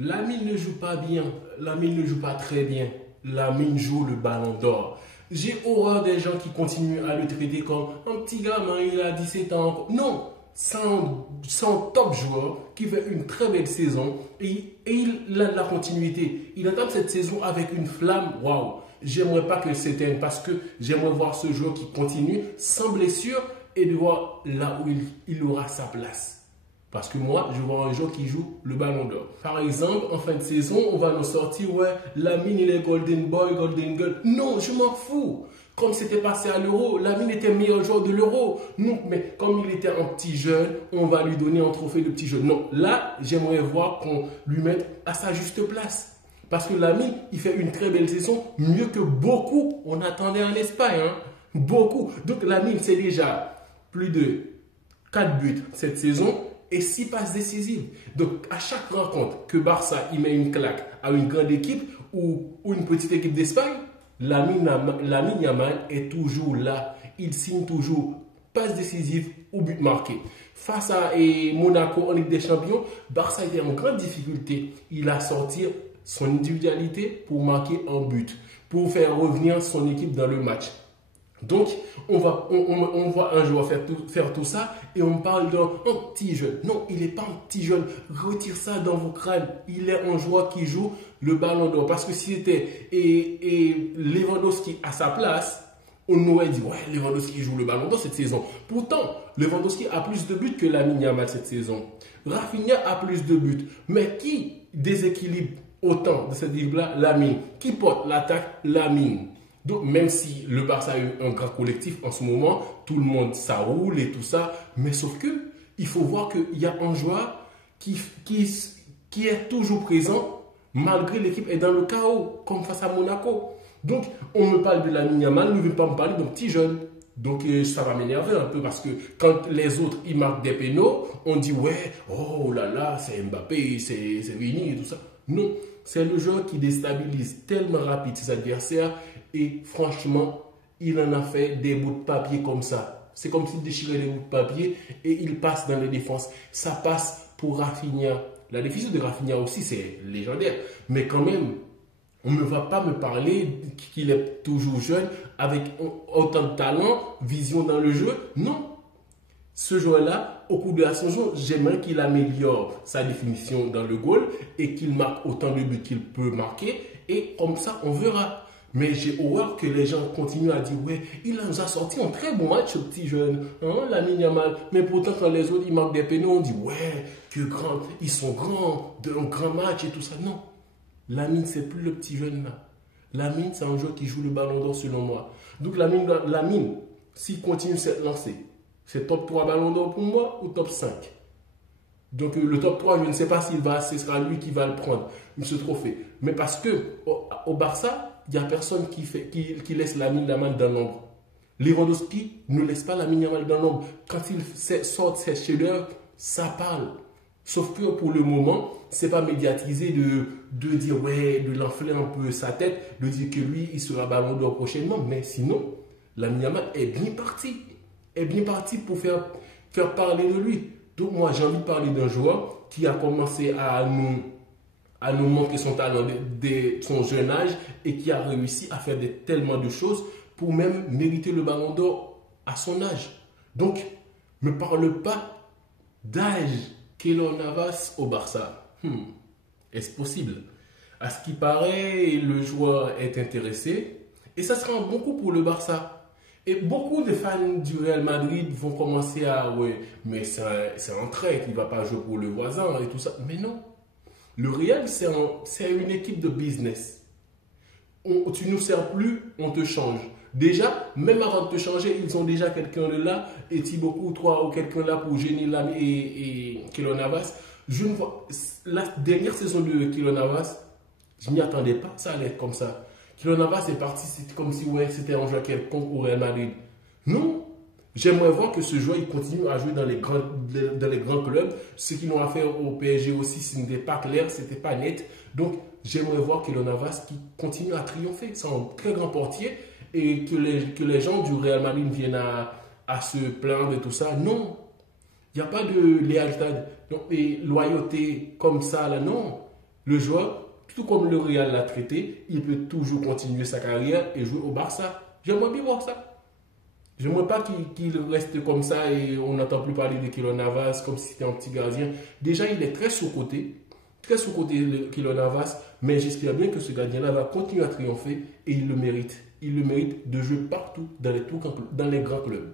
Lamine ne joue pas bien. Lamine ne joue pas très bien. Lamine joue le ballon d'or. J'ai horreur des gens qui continuent à le traiter comme un petit gamin, il a 17 ans. Non, c'est un top joueur qui fait une très belle saison et il a de la continuité. Il entame cette saison avec une flamme. Waouh! J'aimerais pas que s'éteigne parce que j'aimerais voir ce joueur qui continue sans blessure et de voir là où il aura sa place. Parce que moi, je vois un joueur qui joue le ballon d'or. Par exemple, en fin de saison, on va nous sortir, ouais, Lamine, il est Golden Boy, Golden Girl. Non, je m'en fous. Comme c'était passé à l'Euro, Lamine était meilleur joueur de l'Euro. Non, mais comme il était un petit jeune, on va lui donner un trophée de petit jeune. Non, là, j'aimerais voir qu'on lui mette à sa juste place. Parce que Lamine, il fait une très belle saison, mieux que beaucoup on attendait en Espagne. Hein. Beaucoup. Donc Lamine, c'est déjà plus de 4 buts cette saison et 6 passes décisives. Donc à chaque rencontre que Barça il met une claque à une grande équipe ou une petite équipe d'Espagne, Lamine Yamal est toujours là. Il signe toujours passe décisive ou but marqué. Face à Monaco en Ligue des Champions, Barça était en grande difficulté. Il a sorti son individualité pour marquer un but, pour faire revenir son équipe dans le match. Donc, on voit un joueur faire tout ça et on parle d'un petit jeune. Non, il n'est pas un petit jeune. Retire ça dans vos crânes. Il est un joueur qui joue le ballon d'or. Parce que si c'était Lewandowski à sa place, on aurait dit, ouais, Lewandowski joue le ballon d'or cette saison. Pourtant, Lewandowski a plus de buts que Lamine Yamal cette saison. Rafinha a plus de buts. Mais qui déséquilibre autant de cette équipe-là? Lamine. Qui porte l'attaque? Lamine. Donc, même si le Barça a eu un grand collectif en ce moment, tout le monde, ça roule et tout ça. Mais sauf que, il faut voir qu'il y a un joueur qui est toujours présent malgré l'équipe est dans le chaos, comme face à Monaco. Donc, on me parle de Lamine Yamal, ne veut pas me parler d'un petit jeune. Donc, ça va m'énerver un peu parce que quand les autres, ils marquent des pénaux, on dit, ouais, oh là là, c'est Mbappé, c'est Vini et tout ça. Non, c'est le joueur qui déstabilise tellement rapide ses adversaires et franchement, il en a fait des bouts de papier comme ça. C'est comme s'il déchirait les bouts de papier et il passe dans les défenses. Ça passe pour Rafinha. La défense de Rafinha aussi, c'est légendaire. Mais quand même, on ne va pas me parler qu'il est toujours jeune, avec autant de talent, vision dans le jeu. Non. Ce joueur-là, au cours de la saison, j'aimerais qu'il améliore sa définition dans le goal et qu'il marque autant de buts qu'il peut marquer. Et comme ça, on verra. Mais j'ai horreur que les gens continuent à dire, ouais, il nous a sorti un très bon match, ce petit jeune, hein, Lamine Yamal. Mais pourtant, quand les autres, ils marquent des pénaux, on dit, ouais, que grand, ils sont grands, d'un grand match et tout ça. Non. Lamine, c'est plus le petit jeune là. Lamine, c'est un joueur qui joue le ballon d'or selon moi. Donc Lamine, s'il continue cette lancée, c'est top 3 ballon d'or pour moi ou top 5? Donc le top 3, je ne sais pas ce sera lui qui va le prendre, ce trophée. Mais parce que au Barça, il n'y a personne qui laisse Lamine Yamal dans l'ombre. Lewandowski ne laisse pas Lamine Yamal dans l'ombre. Quand il sort ses chefs-d'œuvre, ça parle. Sauf que pour le moment, ce n'est pas médiatisé de dire, ouais, de l'enfler un peu sa tête, de dire que lui, il sera ballon d'or prochainement. Mais sinon, Lamine Yamal est bien parti. Est bien parti pour faire parler de lui. Donc moi, j'ai envie de parler d'un joueur qui a commencé à nous montrer son talent de son jeune âge et qui a réussi à faire tellement de choses pour même mériter le ballon d'or à son âge. Donc, ne me parle pas d'âge. Keylor Navas au Barça. Est-ce possible? À ce qui paraît, le joueur est intéressé et ça sera un bon coup pour le Barça. Et beaucoup de fans du Real Madrid vont commencer à, ouais, mais c'est un trait, il ne va pas jouer pour le voisin et tout ça. Mais non. Le Real, c'est une équipe de business. Tu ne nous sers plus, on te change. Déjà, même avant de te changer, ils ont déjà quelqu'un là, et Thibaut Courtois ou quelqu'un là pour gêner Lamine et Keylor Navas. Je ne vois, la dernière saison de Keylor Navas, je n'y attendais pas, ça allait être comme ça. Keylor Navas est parti, c'était comme si ouais, c'était un joueur quelconque au Real Madrid. Non, j'aimerais voir que ce joueur il continue à jouer dans les grands clubs. Ce qu'ils ont à faire au PSG aussi, ce n'était pas clair, ce n'était pas net. Donc, j'aimerais voir Keylor Navas qui continue à triompher. C'est un très grand portier et que les gens du Real Madrid viennent à se plaindre et tout ça. Non, il n'y a pas de léaltade et loyauté comme ça là, non. Le joueur, tout comme le Real l'a traité, il peut toujours continuer sa carrière et jouer au Barça. J'aimerais bien voir ça. J'aimerais pas qu'il reste comme ça et on n'entend plus parler de Keylor Navas comme si c'était un petit gardien. Déjà, il est très sous-côté Keylor Navas, mais j'espère bien que ce gardien-là va continuer à triompher et il le mérite. Il le mérite de jouer partout dans les grands clubs.